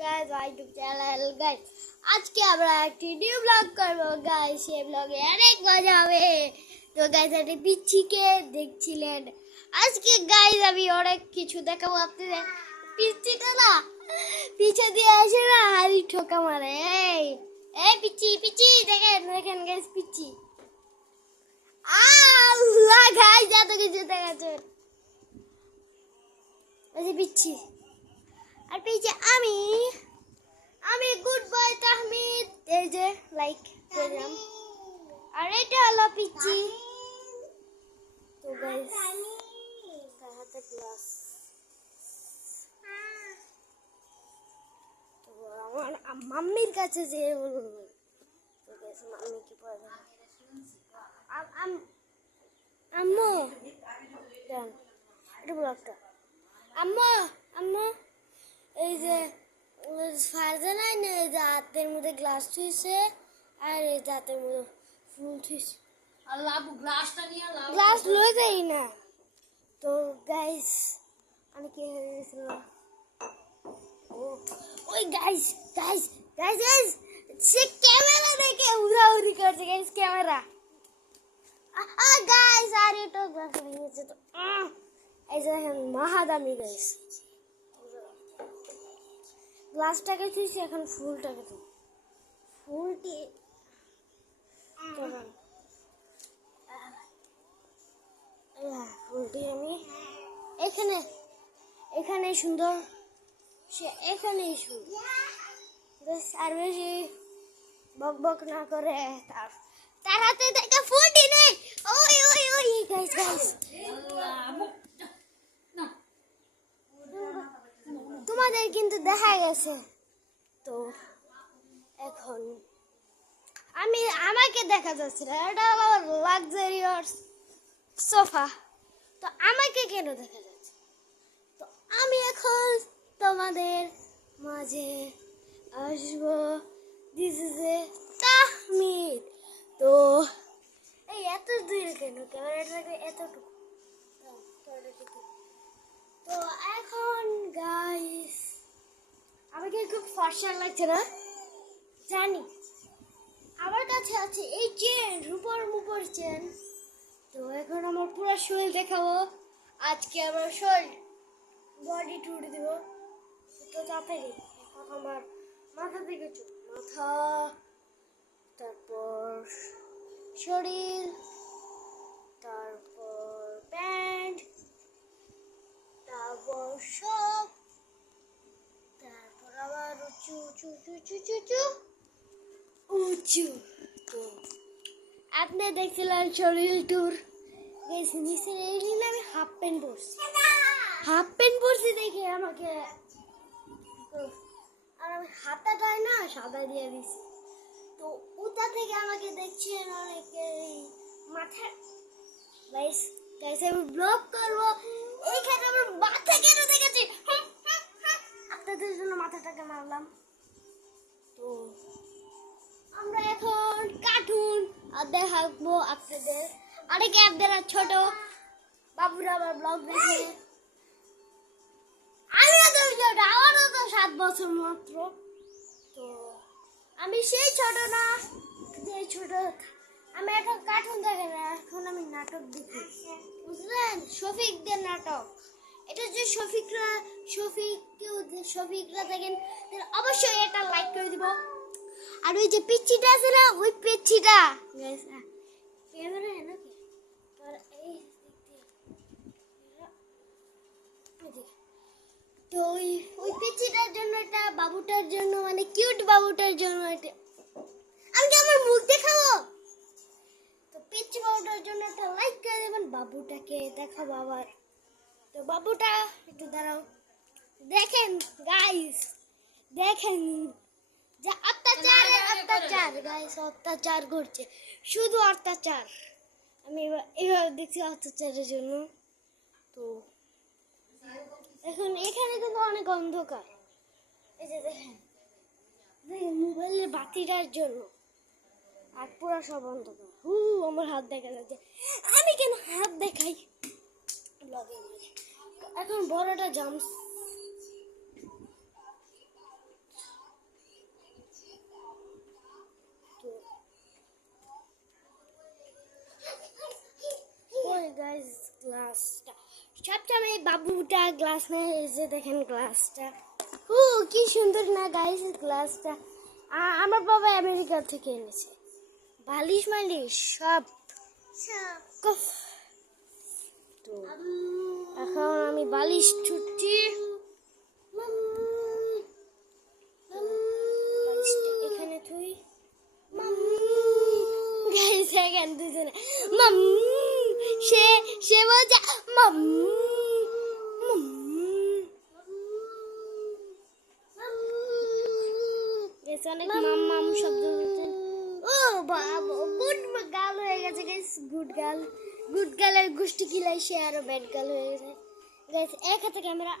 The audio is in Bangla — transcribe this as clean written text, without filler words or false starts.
গাইস ইউটিউব চ্যানেল গাইস আজকে আমরা একটি নিউ ব্লগ করব গাইস সেই ব্লগে অনেক মজা হবে। তো গাইস একটা পিচ্চিকে দেখছিলেন, আজকে গাইস আমি অনেক কিছু দেখাবো আপনাদের। পিচ্চিটা না পিছে দিয়ে আসে না হাড়ি ঠোকা মারে। এই পিচ্চি পিচ্চি দেখেন দেখেন গাইস পিচ্চি আল্লাহ গাইস এত কিছু দেখাচ্ছে। ওই যে পিচ্চি আর পিছে আমি আমি গুড বয় তাহমিদ, এই যে লাইক করলাম। আর এটা হলো পিচ্চি। তো গাইস তার হাতে গ্লাস। তো আমার মাম্মির কাছে যে বলবো। তো গাইস মাম্মি কি পড়ে আম্মু এটা ব্লগটা আম্মু আম্মু এই যে ফারজানাই না এই যে হাতের মধ্যে গ্লাস থুইছে আর এই যে হাতের মধ্যে ফুল থুইছে। আর লাভ গ্লাসটা নিয়ে লাভ গ্লাস লয়ে যাই না। তো গাইস আমি কি হয়ে গেছিল ওই গাইস গাইস গাইস গাইস সে ক্যামেরা দেখে উড়াউড়ি করছে গাইস ক্যামেরা। গাইস আর এটা গ্লাস ভেঙেছে। তো এই যে মহাদামি গাইস গ্লাসটাকে থুইছি এখন ফুলটাকে থুই ফুলটি ফুলটি আমি এখানে এখানে সুন্দর সে এখানেই সুন্দর বেশ আর বেশি বক বক না করে তার হাতে দেখে ফুলটি নেই। ওই ওই ওই গাইস গাইস তোমাদের কিন্তু দেখা গেছে। তো এখন আমাকে দেখা যাচ্ছে না, এটা আমার লাক্সারিয়াস সোফা। তো আমাকে কেন দেখা যাচ্ছে? তো আমি এখন তোমাদের মাঝে আসবো। This is a Tahmid. তো এই এত দূরে কেন ক্যামেরাটাকে এতটুকু? তো এখন গাইস আমাকে খুব ফর্সা লাগছে না জানি। আমার কাছে আছে এই চেন রূপোর মুপোর চেন। তো এখন আমার পুরো শরীর দেখাবো। আজকে আমার শরীর বডি টুর দিব। তো তাড়াতাড়ি এখন আমার মাথা থেকে চুল মাথা, তারপর শরীর, তারপর প্যান্ট, তারপর সব, তারপর আবার উঁচু উঁচু উঁচু উঁচু উঁচু উঁচু। তো আপনি দেখছিলেন শরীর ট্যুর গেছি নিচে এইখানে আমি হাফ প্যান্ট পরছি দেখে আমাকে আর আমি হাতটা ধয় না সাদা দিয়ে দিছি। তো ওটা থেকে আমাকে দেখছেন অনেকে মাথা গাইস গাইস আমি ব্লগ করবো এইখানে আমার মাথা কেন দেখেছি আপনাদের জন্য মাথাটাকে মারলাম। তো আমরা এখন কার্টুন আর দেখাবো আপনাদের। অনেকে আপনারা ছোট বাবুরা আমার ব্লগ দেখে, আমিও তো ছোট, আমারও তো 7 বছর মাত্র। তো আমি সেই ছোট না যে ছোট, আমি এখন কার্টুন দেখি না, এখন আমি নাটক দেখি বুঝলেন, শফিকদের নাটক। এটা যে শফিকরা দেখেন অবশ্যই এটা লাইক করে দিব। আর ওই যে পিচ্চিটা আছে না ওই পিচ্চিটা ক্যামেরা নাকি আর এই তো ওই পিচ্চিটার জন্য এটা বাবুটার জন্য মানে কিউট বাবুটার জন্য এটা আমি কি আমার মুখ দেখাবো? তো পিচ্চি বাবুটার জন্য একটা লাইক করে দেবেন, বাবুটাকে দেখাবো আবার। তো বাবুটা একটু দাঁড়াও দেখেন গাইস দেখেন যে অত্যাচার গাইস অত্যাচার করছে শুধু অত্যাচার। আমি এইভাবে দেখছি অত্যাচারের জন্য। তো এখন এখানে কিন্তু অনেক অন্ধকার, এই যে দেখেন মোবাইলের বাতিটার জন্য আর পুরো সব অন্ধকার। আমার হাত দেখা যাচ্ছে, আমি কেন হাত দেখাই ব্লগে। এখন বড়টা জাম্প দুইটা গ্লাস নিয়ে এই যে দেখেন গ্লাসটা ও কি সুন্দর না গাইস গ্লাসটা আমার বাবা আমেরিকা থেকে এনেছে বালিশ মালিশ সব কফ তো এখন আমি বালিশ ছুটছি বালিশটা এখানে থুই গাইস এখন দুজনে মাম সে বলছে মাম অনেক মাম মাম শব্দ হচ্ছে ও বাবা গুড গাল হয়ে গেছে গাইস গুড গালের গোষ্ঠী কিলাই সে আরো ব্যাড গাল হয়ে গেছে গাইস এক হাতে ক্যামেরা